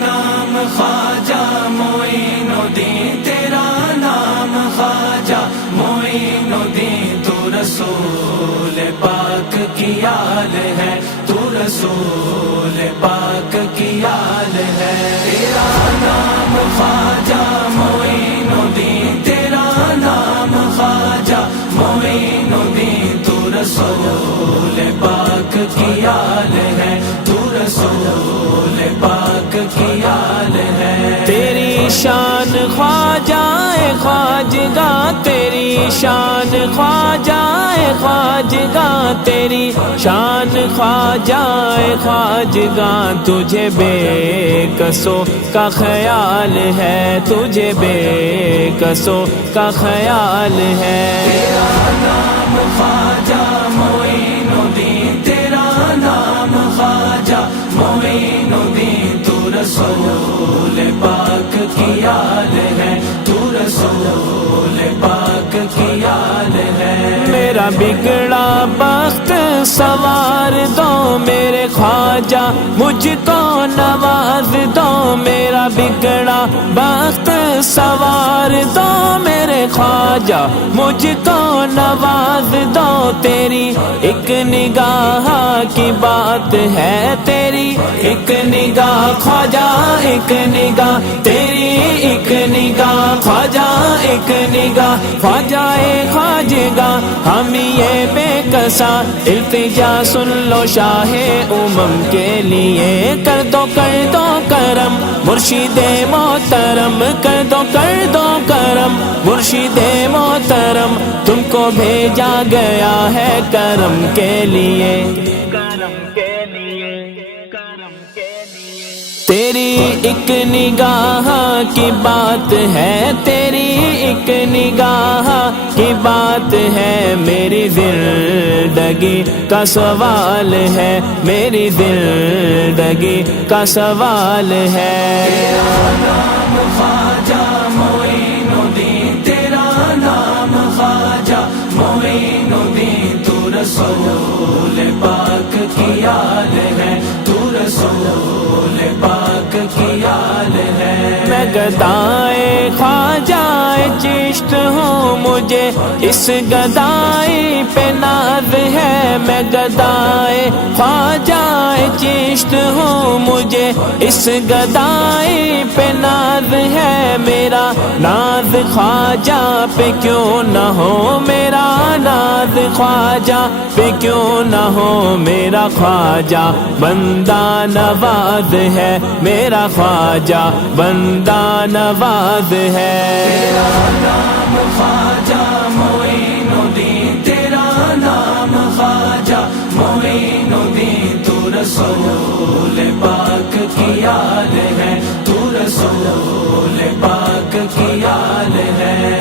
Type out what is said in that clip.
نام خواجہ معین الدین، تیرا نام خواجہ معین الدین، تو رسول پاک کی آل ہے، تو رسول پاک کی آل ہے۔ تیرا نام خواجہ معین الدین، تیرا نام خواجہ معین الدین، تو رسول پاک کی آل ہے، تو رسول پاک کی آل ہے۔ تیری شان خواجہ خواجگاں، تیری شان خواجہ خواجگاں، تیری شان خواجہ خواجگاں، تجھے بے کسوں کا خیال ہے، تجھے بے کسوں کا خیال ہے۔ تیرا نام خواجہ معین الدین، تیرا نام خواجہ معین الدین، تو رسول پاک کی آل ہے، تو رسول پاک کی آل ہے۔ میرا بگڑا بخت سوار دو میرے خواجہ، مجھ کو نواز دو، میرا بگڑا بخت سوار دو میرے خواجہ، مجھ کو نواز دو۔ تیری ایک نگاہ کی بات ہے، تیری ایک نگاہ خواجہ، ایک نگاہ تیری ایک نگاہ خواجہ، ایک نگاہ خواجہ خواجگاں، ہم یہ بے کسا التجا سن لو شاہ کے لیے، کر دو کرم مرشد محترم، کر دو کرم مرشد محترم، تم کو بھیجا گیا ہے کرم کے لیے، کرم کے لیے، کرم کے لیے۔ تیری ایک نگاہ کی بات ہے، تیری ایک نگاہ کی بات ہے، میری زندگی کا سوال ہے، میری زندگی کا سوال ہے۔ تیرا نام خواجہ معین الدین، تیرا نام خواجہ معین الدین، تو رسول پاک کی آل ہے، تو رسول پاک کی آل ہے۔ میں گدائے خواجہ چشت ہوں، مجھے اس گدائی پہ ناز ہے، میں گدائے خواجہ چشت ہوں، مجھے اس گدائی پہ ناز ہے، میرا ناز خواجہ پہ کیوں نہ ہو، میرا ناز خواجہ پہ کیوں نہ ہو، میرا خواجہ بندہ نواز ہے، میرا خواجہ بندہ نواز ہے۔ تیرا نام خواجہ معین الدین، تیرا نام خواجہ معین الدین، تو رسول پاک کی آل ہے، تو رسول پاک کی آل ہے۔